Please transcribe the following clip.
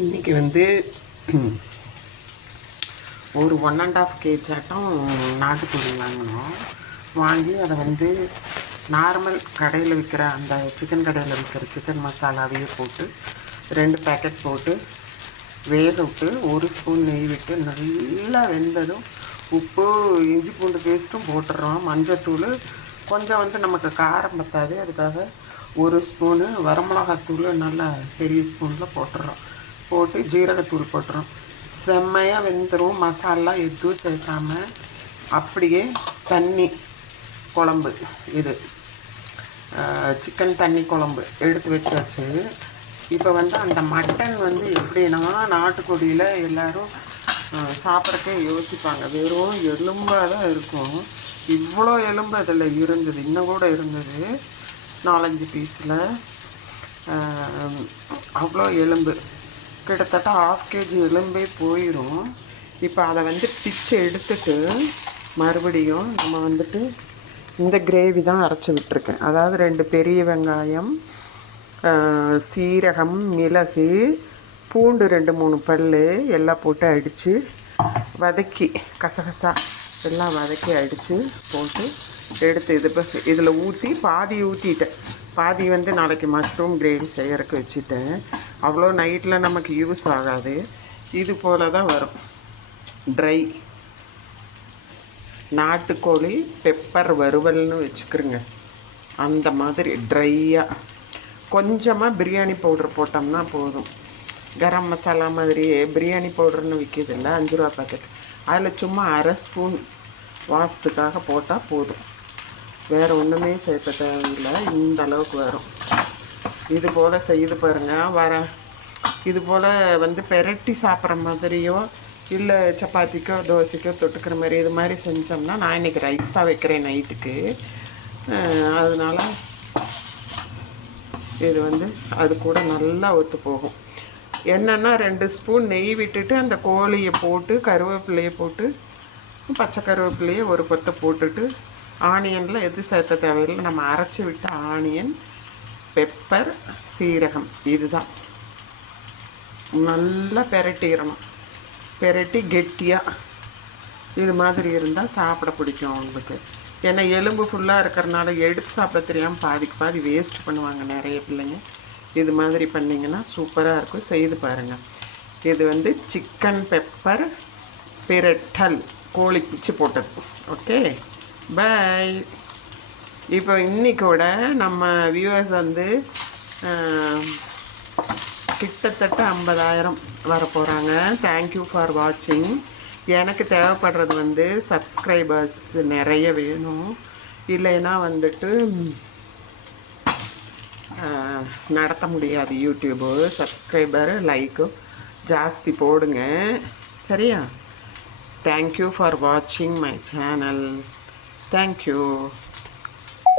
இன்றைக்கி வந்து ஒரு 1.5 kg ஆட்டம் நாட்டுக்கோழி வாங்கினோம். வாங்கி அதை வந்து நார்மல் கடையில் விற்கிற அந்த சிக்கன் கடையில் விற்கிற சிக்கன் மசாலாவையே போட்டு 2 பேக்கெட் போட்டு வேக விட்டு 1 ஸ்பூன் நெய் விட்டு நல்லா வெந்ததும் உப்பு இஞ்சி பூண்டு பேஸ்ட்டும் போட்டுடுறோம். மஞ்சத்தூள் கொஞ்சம் வந்து நமக்கு காரம் பத்தாது, அதுக்காக 1 ஸ்பூனு வரமிளகாத்தூள் நல்லா பெரிய ஸ்பூனில் போட்டுடுறோம். போட்டு ஜீரகத்தூள் போட்டுறோம். செம்மையாக வெந்துடும். மசாலா எதுவும் சேர்க்காம அப்படியே தண்ணி குழம்பு, இது சிக்கன் தண்ணி குழம்பு எடுத்து வச்சாச்சு. இப்போ வந்து அந்த மட்டன் வந்து எப்படின்னா, நாட்டுக்கோழியில் எல்லோரும் சாப்பிட்றக்கே யோசிப்பாங்க. வெறும் எலும்பாக தான் இருக்கும். இவ்வளோ எலும்பு அதில் இருந்தது, இன்னும் கூட இருந்தது 4-5 பீஸில். அவ்வளோ எலும்பு, கிட்டத்தட்ட 1/2 kg எலும்பே போயிடும். இப்போ அதை வந்து பிச்சு எடுத்துட்டு மறுபடியும் நம்ம வந்துட்டு இந்த கிரேவி தான் அரைச்சி விட்டுருக்கேன். அதாவது 2 பெரிய வெங்காயம், சீரகம், மிளகு, பூண்டு 2-3 பல் எல்லாம் போட்டு அடித்து வதக்கி கசகசா எல்லாம் வதக்கி அடித்து போட்டு எடுத்து இதில் ஊற்றி பாதி ஊற்றிட்டேன். பாதி வந்து நாளைக்கு மஷ்ரூம் கிரேவி செய்யறதுக்கு வச்சுட்டேன். அவ்வளோ நைட்டில் நமக்கு யூஸ் ஆகாது. இது போல் தான் வரும். ட்ரை நாட்டுக்கோழி பெப்பர் வறுவல்னு வச்சுக்கிறோங்க. அந்த மாதிரி ட்ரையாக கொஞ்சமாக பிரியாணி பவுட்ரு போட்டோம்னா போதும். கரம் மசாலா மாதிரியே பிரியாணி பவுடர்னு விற்கிதில்ல, 5 ரூபா பாக்கெட், அதில் சும்மா 1/2 ஸ்பூன் வாசத்துக்காக போட்டால் போதும். வேறு ஒன்றுமே சேர்த்த தேவையில்லை. இந்த அளவுக்கு வரும். இது போல் செய்து பாருங்கள். இது போல் வந்து பெரட்டி சாப்பிட்ற மாதிரியோ இல்லை சப்பாத்திக்கோ தோசைக்கோ தொட்டுக்கிற மாதிரி இது மாதிரி செஞ்சோம்னா, நான் இன்றைக்கி ரைஸ் தான் வைக்கிறேன் நைட்டுக்கு. அதனால் இது வந்து அது கூட நல்லா ஒத்து போகும். என்னென்னா 2 ஸ்பூன் நெய் விட்டுட்டு அந்த கோழியை போட்டு கருவேப்பிலையை போட்டு பச்சை கருவேப்பிலையை ஒரு கொத்தை போட்டுட்டு ஆனியனில் எது சேர்த்த தேவையில்லை. நம்ம அரைச்சி விட்ட ஆனியன், பெப்பர், சீரகம் இதுதான். நல்லா பெரட்டிடணும். பெரட்டி கெட்டியாக இது மாதிரி இருந்தால் சாப்பிட பிடிக்கும் அவங்களுக்கு. ஏன்னா எலும்பு ஃபுல்லாக இருக்கிறனால எடுத்து சாப்பிட தெரியாமல் பாதிக்கு பாதி வேஸ்ட் பண்ணுவாங்க நிறைய பிள்ளைங்க. இது மாதிரி பண்ணிங்கன்னா சூப்பராக இருக்கும். செய்து பாருங்கள். இது வந்து சிக்கன் பெப்பர் பிரட்டல், கோழி பிச்சு போட்டது. Okay, bye. இப்போ இன்றைக்கூட நம்ம வியூவர்ஸ் வந்து கிட்டத்தட்ட 50,000 வரப்போகிறாங்க. தேங்க்யூ ஃபார் வாட்சிங். எனக்கு தேவைப்படுறது வந்து சப்ஸ்கிரைபர்ஸ் நிறைய வேணும். இல்லைன்னா வந்துட்டு நடத்த முடியாது யூடியூபு. சப்ஸ்கிரைபர் லைக்கு ஜாஸ்தி போடுங்க, சரியா? தேங்க்யூ ஃபார் வாட்சிங் மை சேனல். தேங்க்யூ.